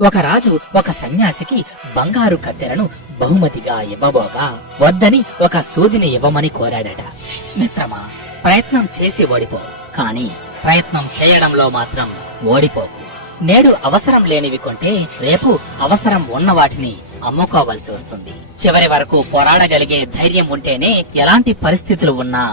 ఒక రాజు ఒక సన్యాసికి బంగారు కత్తెరను బహుమతిగా ఇవ్వబోగా వద్దని ఒక సూదిని ఇవ్వమని కోరాడట. మిత్రమా, ప్రయత్నం చేసి ఓడిపో, కానీ ప్రయత్నం చేయడంలో మాత్రం ఓడిపోకు. నేడు అవసరం లేనివి కొంటే రేపు అవసరం ఉన్న వాటిని అమ్ముకోవాల్సి వస్తుంది. చివరి వరకు పోరాడగలిగే ధైర్యం ఉంటేనే ఎలాంటి పరిస్థితులు ఉన్నా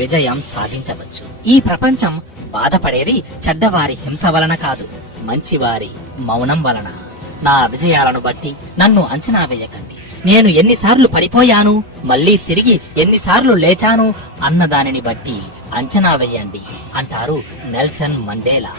విజయం సాధించవచ్చు. ఈ ప్రపంచం బాధపడేది చెడ్డవారి హింస వలన కాదు, మంచివారి మౌనం వలన. నా విజయాలను బట్టి నన్ను అంచనా వేయకండి. నేను ఎన్నిసార్లు పడిపోయాను, మళ్లీ తిరిగి ఎన్నిసార్లు లేచాను అన్న దానిని బట్టి అంచనా వేయండి అంటారు నెల్సన్ మండేలా.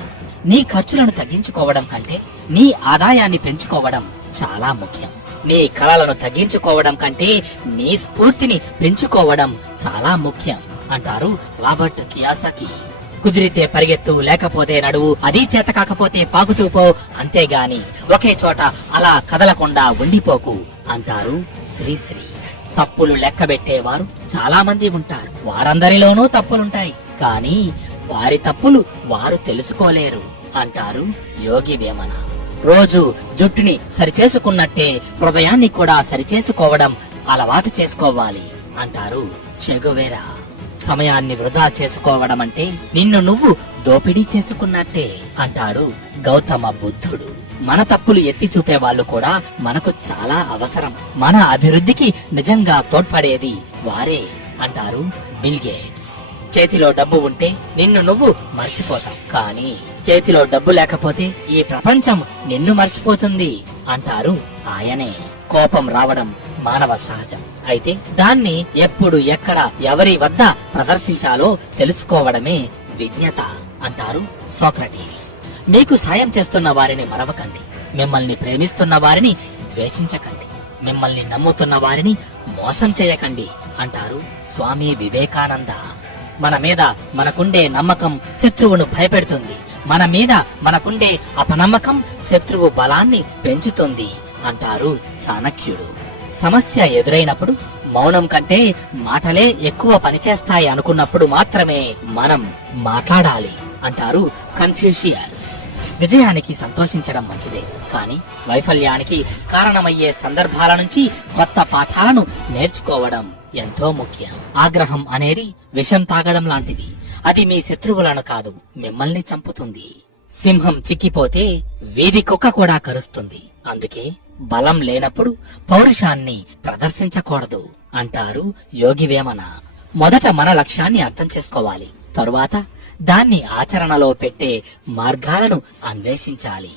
నీ ఖర్చులను తగ్గించుకోవడం కంటే నీ ఆదాయాన్ని పెంచుకోవడం చాలా ముఖ్యం. నీ కలలను తగ్గించుకోవడం కంటే నీ స్ఫూర్తిని పెంచుకోవడం చాలా ముఖ్యం అంటారు రాబర్ట్ కియోసాకి. కుదిరితే పరిగెత్తు, లేకపోతే నడువు, అది చేత కాకపోతే పాకుతూ పో, అంతేగాని ఒకే చోట అలా కదలకుండా ఉండిపోకు అంటారు శ్రీశ్రీ. తప్పులు లెక్కబెట్టేవారు చాలా మంది ఉంటారు. వారందరిలోనూ తప్పులుంటాయి, కానీ వారి తప్పులు వారు తెలుసుకోలేరు అంటారు యోగి వేమన. రోజు జుట్టుని సరిచేసుకున్నట్టే హృదయాన్ని కూడా సరిచేసుకోవడం అలవాటు చేసుకోవాలి అంటారు చెగువేరా. సమయాన్ని వృధా చేసుకోవడం అంటే నిన్ను నువ్వు దోపిడీ చేసుకున్నట్టే అంటాడు గౌతమ బుద్ధుడు. మన తప్పులు ఎత్తి చూపే వాళ్ళు కూడా మనకు చాలా అవసరం. మన అభివృద్ధికి నిజంగా తోడ్పడేది వారే అంటారు బిల్ గేట్స్. చేతిలో డబ్బు ఉంటే నిన్ను నువ్వు మర్చిపోతావు, కానీ చేతిలో డబ్బు లేకపోతే ఈ ప్రపంచం నిన్ను మర్చిపోతుంది అంటారు ఆయనే. కోపం రావడం మానవ సహజం. అయితే దాన్ని ఎప్పుడు, ఎక్కడ, ఎవరి వద్ద ప్రదర్శించాలో తెలుసుకోవడమే విజ్ఞత అంటారు సోక్రటీస్. మీకు సాయం చేస్తున్న వారిని మరవకండి. మిమ్మల్ని ప్రేమిస్తున్న వారిని ద్వేషించకండి. మిమ్మల్ని నమ్ముతున్న వారిని మోసం చేయకండి అంటారు స్వామి వివేకానంద. మన మీద మనకుండే నమ్మకం శత్రువును భయపెడుతుంది. మన మీద మనకుండే అపనమ్మకం శత్రువు బలాన్ని పెంచుతుంది అంటారు చాణక్యుడు. సమస్య ఎదురైనప్పుడు మౌనం కంటే మాటలే ఎక్కువ పనిచేస్తాయి అనుకున్నప్పుడు మాత్రమే మనం మాట్లాడాలి అంటారు కన్ఫ్యూషియస్. విజయానికి సంతోషించడం మంచిదే, కానీ వైఫల్యానికి కారణమయ్యే సందర్భాల నుంచి కొత్త పాఠాలను నేర్చుకోవడం ఎంతో ముఖ్యం. ఆగ్రహం అనేది విషం తాగడం లాంటిది. అది మీ శత్రువులను కాదు, మిమ్మల్ని చంపుతుంది. సింహం చిక్కిపోతే వీధి కుక్క కూడా కరుస్తుంది. అందుకే బలం లేనప్పుడు పౌరుషాన్ని ప్రదర్శించకూడదు అంటారు యోగి వేమన. మొదట మన లక్ష్యాన్ని అర్థం చేసుకోవాలి, తరువాత దాన్ని ఆచరణలో పెట్టే మార్గాలను అన్వేషించాలి.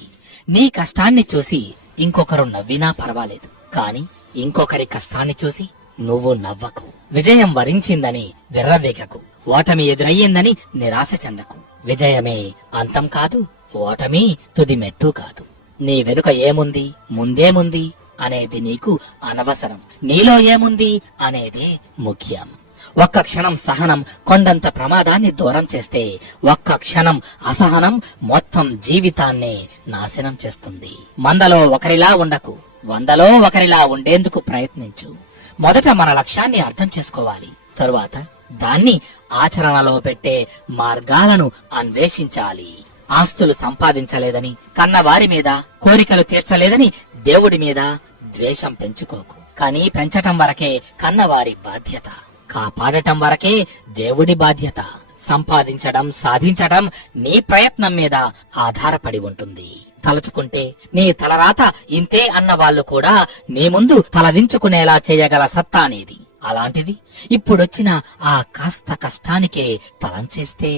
నీ కష్టాన్ని చూసి ఇంకొకరు నవ్వినా పర్వాలేదు, కాని ఇంకొకరి కష్టాన్ని చూసి నువ్వు నవ్వకు. విజయం వరించిందని విర్రవేగకు. ఓటమి ఎదురయ్యిందని నిరాశ చెందకు. విజయమే అంతం కాదు, ఓటమి తుది మెట్టు కాదు. నీ వెనుక ఏముంది, ముందేముంది అనేది నీకు అనవసరం. నీలో ఏముంది అనేదే ముఖ్యం. ఒక్క క్షణం సహనం కొండంత ప్రమాదాన్ని దూరం చేస్తే, ఒక్క క్షణం అసహనం మొత్తం జీవితాన్నే నాశనం చేస్తుంది. మందలో ఒకరిలా ఉండకు, 100లో ఒకరిలా ఉండేందుకు ప్రయత్నించు. మొదట మన లక్ష్యాన్ని అర్థం చేసుకోవాలి, తరువాత దాన్ని ఆచరణలో పెట్టే మార్గాలను అన్వేషించాలి. ఆస్తులు సంపాదించలేదని, కన్నవారి మీద కోరికలు తీర్చలేదని దేవుడి మీద ద్వేషం పెంచుకోకు. కానీ పెంచటం వరకే కన్నవారి బాధ్యత, కాపాడటం వరకే దేవుడి బాధ్యత. సంపాదించడం, సాధించడం నీ ప్రయత్నం మీద ఆధారపడి ఉంటుంది. తలుచుకుంటే నీ తలరాత ఇంతే అన్న వాళ్ళు కూడా నీ ముందు తలదించుకునేలా చేయగల సత్తా అనేది. అలాంటిది ఇప్పుడొచ్చిన ఆ కాస్త కష్టానికే తలంచేస్తే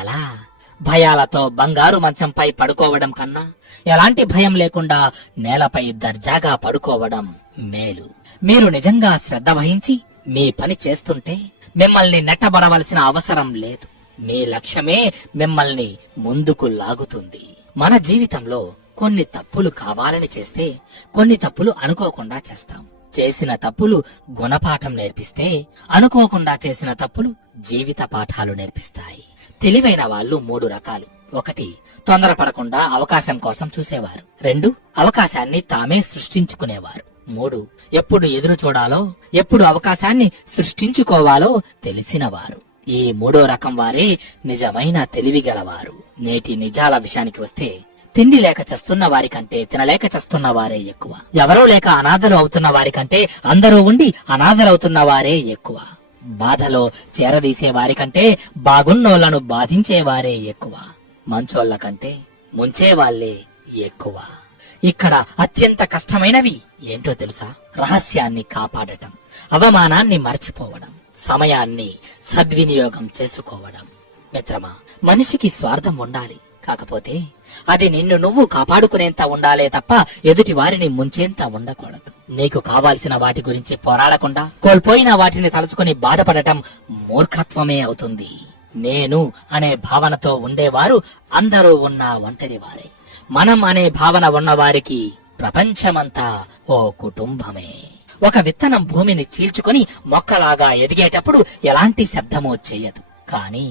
ఎలా? భయాలతో బంగారు మంచంపై పడుకోవడం కన్నా ఎలాంటి భయం లేకుండా నేలపై దర్జాగా పడుకోవడం మేలు. మీరు నిజంగా శ్రద్ధ వహించి మీ పని చేస్తుంటే మిమ్మల్ని నెట్టబడవలసిన అవసరం లేదు. మీ లక్ష్యమే మిమ్మల్ని ముందుకు లాగుతుంది. మన జీవితంలో కొన్ని తప్పులు కావాలని చేస్తే, కొన్ని తప్పులు అనుకోకుండా చేస్తాం. చేసిన తప్పులు గుణపాఠం నేర్పిస్తే, అనుకోకుండా చేసిన తప్పులు జీవిత పాఠాలు నేర్పిస్తాయి. తెలివైన వాళ్ళు 3 రకాలు. 1, తొందరపడకుండా అవకాశం కోసం చూసేవారు. 2, అవకాశాన్ని తామే సృష్టించుకునేవారు. 3, ఎప్పుడు ఎదురు చూడాలో, ఎప్పుడు అవకాశాన్ని సృష్టించుకోవాలో తెలిసినవారు. ఈ 3వ రకం వారే నిజమైన తెలివిగలవారు. నేటి నిజాల విషయానికి వస్తే, తిండి లేక చస్తున్న వారి కంటే తినలేక చస్తున్న వారే ఎక్కువ. ఎవరూ లేక అనాథలు అవుతున్న వారి కంటే అందరూ ఉండి అనాథలవుతున్న వారే ఎక్కువ. బాధలో చేరదీసే వారి కంటే బాగున్నోళ్లను బాధించేవారే ఎక్కువ. మంచోళ్ల కంటే ముంచేవాళ్లే ఎక్కువ. ఇక్కడ అత్యంత కష్టమైనవి ఏంటో తెలుసా? రహస్యాన్ని కాపాడటం, అవమానాన్ని మర్చిపోవడం, సమయాన్ని సద్వినియోగం చేసుకోవడం. మిత్రమా, మనిషికి స్వార్థం ఉండాలి. కాకపోతే అది నిన్ను నువ్వు కాపాడుకునేంత ఉండాలే తప్ప ఎదుటి వారిని ముంచేంత ఉండకూడదు. నీకు కావాల్సిన వాటి గురించి పోరాడకుండా కోల్పోయిన వాటిని తలుచుకుని బాధపడటం మూర్ఖత్వమే అవుతుంది. నేను అనే భావనతో ఉండేవారు అందరూ ఉన్న ఒంటరి వారే. మనం అనే భావన ఉన్నవారికి ప్రపంచమంతా ఓ కుటుంబమే. ఒక విత్తనం భూమిని చీల్చుకుని మొక్కలాగా ఎదిగేటప్పుడు ఎలాంటి శబ్దమో చేయదు. కానీ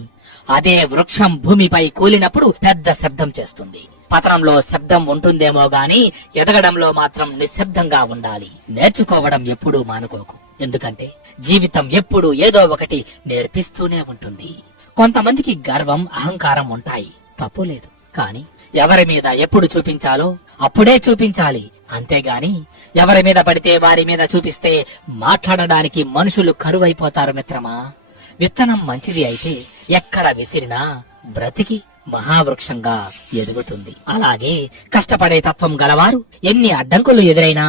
అదే వృక్షం భూమిపై కూలినప్పుడు పెద్ద శబ్దం చేస్తుంది. పతనంలో శబ్దం ఉంటుందేమో గాని ఎదగడంలో మాత్రం నిశ్శబ్దంగా ఉండాలి. నేర్చుకోవడం ఎప్పుడూ మానుకోకు. ఎందుకంటే జీవితం ఎప్పుడూ ఏదో ఒకటి నేర్పిస్తూనే ఉంటుంది. కొంతమందికి గర్వం, అహంకారం ఉంటాయి, తప్పులేదు. కానీ ఎవరి మీద ఎప్పుడు చూపించాలో అప్పుడే చూపించాలి. అంతేగాని ఎవరి మీద పడితే వారి మీద చూపిస్తే మాట్లాడడానికి మనుషులు కరువైపోతారు మిత్రమా. విత్తనం మంచిది అయితే ఎక్కడ విసిరినా బ్రతికి మహావృక్షంగా ఎదుగుతుంది. అలాగే కష్టపడే తత్వం గలవారు ఎన్ని అడ్డంకులు ఎదురైనా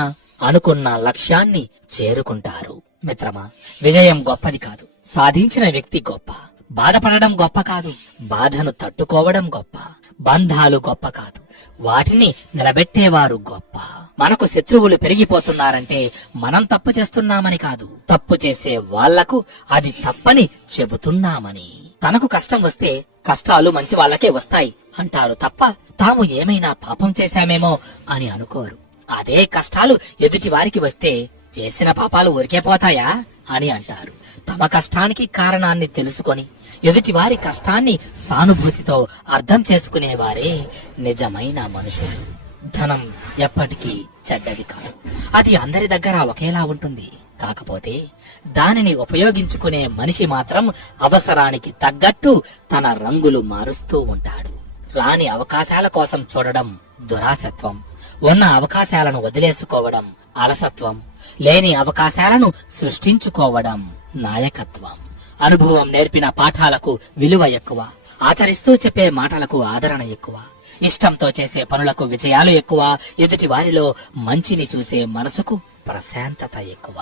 అనుకున్న లక్ష్యాన్ని చేరుకుంటారు. మిత్రమా, విజయం గొప్పది కాదు, సాధించిన వ్యక్తి గొప్ప. బాధపడడం గొప్ప కాదు, బాధను తట్టుకోవడం గొప్ప. బంధాలు గొప్ప కాదు, వాటిని నిలబెట్టేవారు గొప్ప. మనకు శత్రువులు పెరిగిపోతున్నారంటే మనం తప్పు చేస్తున్నామని కాదు, తప్పు చేసే వాళ్లకు అది తప్పని చెబుతున్నామని. తనకు కష్టం వస్తే కష్టాలు మంచి వాళ్ళకే వస్తాయి అంటారు తప్ప తాము ఏమైనా పాపం చేశామేమో అని అనుకోరు. అదే కష్టాలు ఎదుటి వారికి వస్తే చేసిన పాపాలు ఊరికే పోతాయా అని అంటారు. తమ కష్టానికి కారణాన్ని తెలుసుకొని ఎదుటి వారి కష్టాన్ని సానుభూతితో అర్థం చేసుకునేవారే నిజమైన మనుషులు. ధనం ఎప్పటికీ చెడ్డది కాదు, అది అందరి దగ్గర ఒకేలా ఉంటుంది. కాకపోతే దానిని ఉపయోగించుకునే మనిషి మాత్రం అవసరానికి తగ్గట్టు తన రంగులు మారుస్తూ ఉంటాడు. రాని అవకాశాల కోసం చూడడం దురాశత్వం, ఉన్న అవకాశాలను వదిలేసుకోవడం అలసత్వం, లేని అవకాశాలను సృష్టించుకోవడం నాయకత్వం. అనుభవం నేర్పిన పాఠాలకు విలువ ఎక్కువ, ఆచరిస్తూ చెప్పే మాటలకు ఆదరణ ఎక్కువ, ఇష్టంతో చేసే పనులకు విజయాలు ఎక్కువ, ఎదుటి వారిలో మంచిని చూసే మనసుకు ప్రశాంతత ఎక్కువ.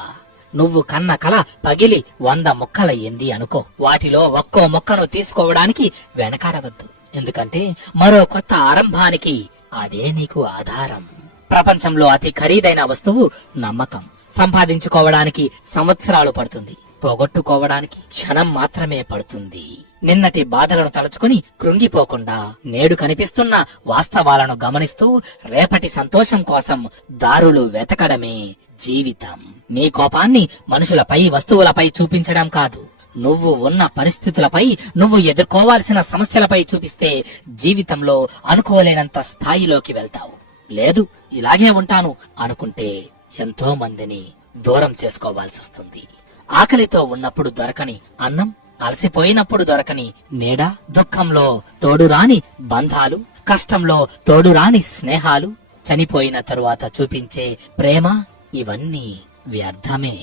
నువ్వు కన్న కల పగిలి 100 ముక్కలయ్యింది అనుకో, వాటిలో ఒక్కో మొక్కను తీసుకోవడానికి వెనకాడవద్దు. ఎందుకంటే మరో కొత్త ఆరంభానికి అదే నీకు ఆధారం. ప్రపంచంలో అతి ఖరీదైన వస్తువు నమ్మకం. సంపాదించుకోవడానికి సంవత్సరాలు పడుతుంది, పోగొట్టుకోవడానికి క్షణం మాత్రమే పడుతుంది. నిన్నటి బాధలను తలుచుకుని కృంగిపోకుండా నేడు కనిపిస్తున్న వాస్తవాలను గమనిస్తూ రేపటి సంతోషం కోసం దారులు వెతకడమే జీవితం. నీ కోపాన్ని మనుషులపై, వస్తువులపై చూపించడం కాదు, నువ్వు ఉన్న పరిస్థితులపై, నువ్వు ఎదుర్కోవాల్సిన సమస్యలపై చూపిస్తే జీవితంలో అనుకోలేనంత స్థాయిలోకి వెళ్తావు. లేదు ఇలాగే ఉంటాను అనుకుంటే ఎంతో మందిని దూరం చేసుకోవాల్సి వస్తుంది. ఆకలితో ఉన్నప్పుడు దొరకని అన్నం, అలసిపోయినప్పుడు దొరకని నీడ, దుఃఖంలో తోడురాని బంధాలు, కష్టంలో తోడురాని స్నేహాలు, చనిపోయిన తరువాత చూపించే ప్రేమ, ఇవన్నీ వ్యర్థమే.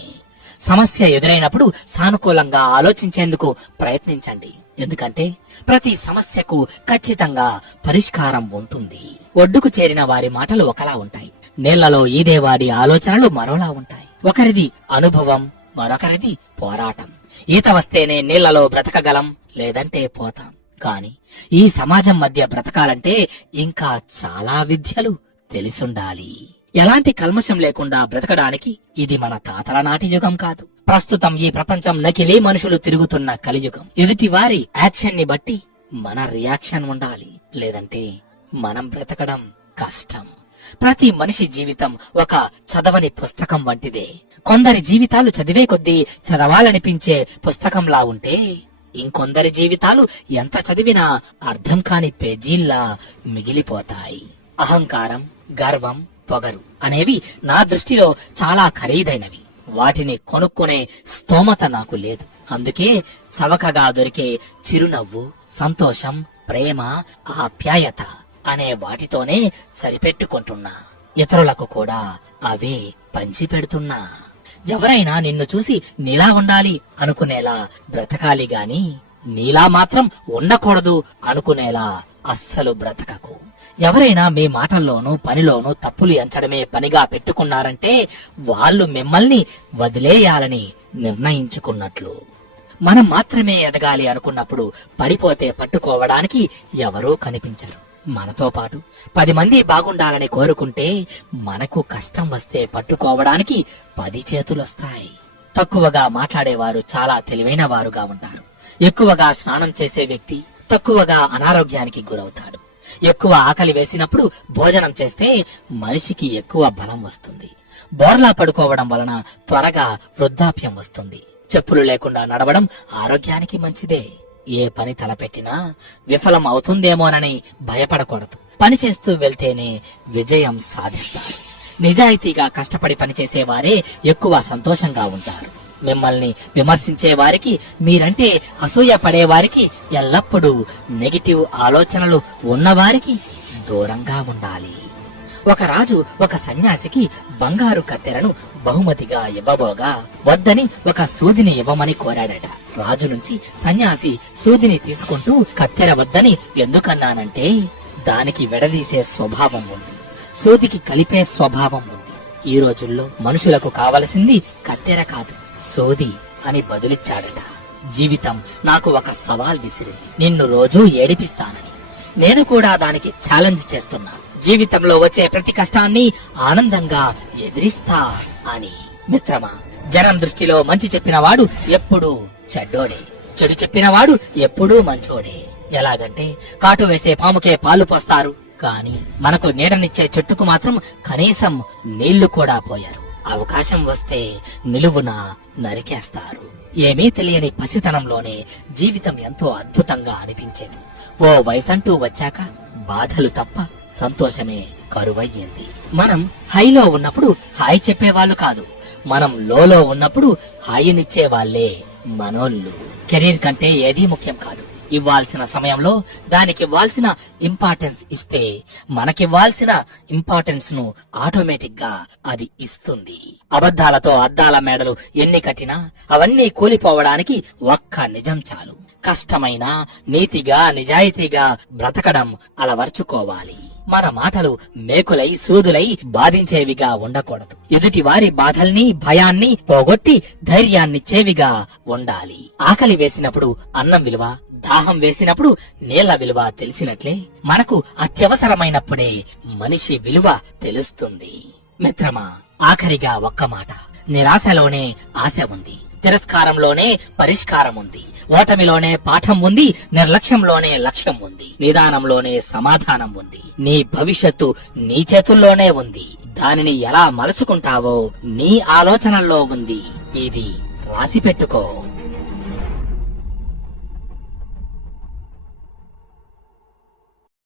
సమస్య ఎదురైనప్పుడు సానుకూలంగా ఆలోచించేందుకు ప్రయత్నించండి. ఎందుకంటే ప్రతి సమస్యకు ఖచ్చితంగా పరిష్కారం ఉంటుంది. ఒడ్డుకు చేరిన వారి మాటలు ఒకలా ఉంటాయి, నీళ్లలో ఈదేవాడి ఆలోచనలు మరోలా ఉంటాయి. ఒకరిది అనుభవం, మరొకరిది పోరాటం. ఈత వస్తేనే నీళ్లలో బ్రతకగలం, లేదంటే పోతాం. కాని ఈ సమాజం మధ్య బ్రతకాలంటే ఇంకా చాలా విద్యలు తెలిసుండాలి. ఎలాంటి కల్మషం లేకుండా బ్రతకడానికి ఇది మన తాతల నాటి యుగం కాదు. ప్రస్తుతం ఈ ప్రపంచం నకిలీ మనుషులు తిరుగుతున్న కలియుగం. ఎదుటి వారి యాక్షన్ ని బట్టి మన రియాక్షన్ ఉండాలి, లేదంటే మనం బ్రతకడం కష్టం. ప్రతి మనిషి జీవితం ఒక చదవని పుస్తకం వంటిదే. కొందరి జీవితాలు చదివే కొద్దీ చదవాలనిపించే పుస్తకంలా ఉంటే, ఇంకొందరి జీవితాలు ఎంత చదివినా అర్థం కాని పేజీల్లా మిగిలిపోతాయి. అహంకారం, గర్వం, పొగరు అనేవి నా దృష్టిలో చాలా ఖరీదైనవి. వాటిని కొనుక్కునే స్తోమత నాకు లేదు. అందుకే చవకగా దొరికే చిరునవ్వు, సంతోషం, ప్రేమ, ఆప్యాయత అనే వాటితోనే సరిపెట్టుకుంటున్నా. ఇతరులకు కూడా అవే పంచిపెడుతున్నా. ఎవరైనా నిన్ను చూసి నీలా ఉండాలి అనుకునేలా బ్రతకాలి గాని నీలా మాత్రం ఉండకూడదు అనుకునేలా అస్సలు బ్రతకకు. ఎవరైనా మీ మాటల్లోనూ పనిలోనూ తప్పులు ఎంచడమే పనిగా పెట్టుకున్నారంటే వాళ్ళు మిమ్మల్ని వదిలేయాలని నిర్ణయించుకున్నట్లు. మనం మాత్రమే ఎదగాలి అనుకున్నప్పుడు పడిపోతే పట్టుకోవడానికి ఎవరూ కనిపించరు. మనతో పాటు 10 మంది బాగుండాలని కోరుకుంటే మనకు కష్టం వస్తే పట్టుకోవడానికి 10 చేతులొస్తాయి. తక్కువగా మాట్లాడేవారు చాలా తెలివైన వారుగా ఉంటారు. ఎక్కువగా స్నానం చేసే వ్యక్తి తక్కువగా అనారోగ్యానికి గురవుతాడు. ఎక్కువ ఆకలి వేసినప్పుడు భోజనం చేస్తే మనిషికి ఎక్కువ బలం వస్తుంది. బోర్లా పడుకోవడం వలన త్వరగా వృద్ధాప్యం వస్తుంది. చెప్పులు లేకుండా నడవడం ఆరోగ్యానికి మంచిదే. ఏ పని తలపెట్టినా విఫలం అవుతుందేమోనని భయపడకూడదు. పని చేస్తూ వెళ్తేనే విజయం సాధిస్తారు. నిజాయితీగా కష్టపడి పనిచేసేవారే ఎక్కువ సంతోషంగా ఉంటారు. మిమ్మల్ని విమర్శించే వారికి, మీరంటే అసూయ పడేవారికి, ఎల్లప్పుడూ నెగిటివ్ ఆలోచనలు ఉన్నవారికి దూరంగా ఉండాలి. ఒక రాజు ఒక సన్యాసికి బంగారు కత్తెరను బహుమతిగా ఇవ్వబోగా వద్దని ఒక సూదిని ఇవ్వమని కోరాడట. రాజు నుంచి సన్యాసి సూదిని తీసుకుంటూ కత్తెర వద్దని ఎందుకన్నానంటే దానికి విడదీసే స్వభావం ఉంది, సూదికి కలిపే స్వభావం ఉంది. ఈ రోజుల్లో మనుషులకు కావలసింది కత్తెర కాదు, సోది అని బదులిచ్చాడట. జీవితం నాకు ఒక సవాల్ విసిరింది. నిన్ను రోజూ ఏడిపిస్తానని. నేను కూడా దానికి ఛాలెంజ్ చేస్తున్నా. జీవితంలో వచ్చే ప్రతి కష్టాన్ని ఆనందంగా ఎదిరిస్తా అని. మిత్రమా, జనం దృష్టిలో మంచి చెప్పినవాడు ఎప్పుడూ చెడ్డోడే, చెడు చెప్పినవాడు ఎప్పుడూ మంచోడే. ఎలాగంటే కాటు వేసే పాముకే పాలు పోస్తారు, కాని మనకు నీడనిచ్చే చెట్టుకు మాత్రం కనీసం నీళ్లు కూడా పోయారు. అవకాశం వస్తే నిలువున నరికేస్తారు. ఏమీ తెలియని పసితనంలోనే జీవితం ఎంతో అద్భుతంగా అనిపించేది. ఓ వయసంటూ వచ్చాక బాధలు తప్ప సంతోషమే కరువయ్యింది. మనం హైలో ఉన్నప్పుడు హాయ్ చెప్పేవాళ్ళు కాదు, మనం లోలో ఉన్నప్పుడు హాయినిచ్చే వాళ్ళే మనోళ్ళు. కెరీర్ కంటే ఏదీ ముఖ్యం కాదు. ఇవ్వాల్సిన సమయంలో దానికి ఇవ్వాల్సిన ఇంపార్టెన్స్ ఇస్తే మనకివ్వాల్సిన ఇంపార్టెన్స్ ను ఆటోమేటిక్ గా అది ఇస్తుంది. అబద్ధాలతో అద్దాల మేడలు ఎన్ని కట్టినా అవన్నీ కూలిపోవడానికి ఒక్క నిజం చాలు. కష్టమైన నీతిగా నిజాయితీగా బ్రతకడం అలవర్చుకోవాలి. మన మాటలు మేకులై సూదులై బాధించేవిగా ఉండకూడదు. ఎదుటి వారి బాధల్ని భయాన్ని పోగొట్టి ధైర్యాన్నిచ్చేవిగా ఉండాలి. ఆకలి వేసినప్పుడు అన్నం విలువ, దాహం వేసినప్పుడు నీళ్ల విలువ తెలిసినట్లే మనకు అత్యవసరమైనప్పుడే మనిషి విలువ తెలుస్తుంది. మిత్రమా, ఆఖరిగా ఒక్క మాట. నిరాశలోనే ఆశ ఉంది, తిరస్కారంలోనే పరిష్కారం ఉంది, ఓటమిలోనే పాఠం ఉంది, నిర్లక్ష్యంలోనే లక్ష్యం ఉంది, నిదానంలోనే సమాధానం ఉంది. నీ భవిష్యత్తు నీ చేతుల్లోనే ఉంది. దానిని ఎలా మలుచుకుంటావో నీ ఆలోచనల్లో ఉంది. ఇది రాసి పెట్టుకో.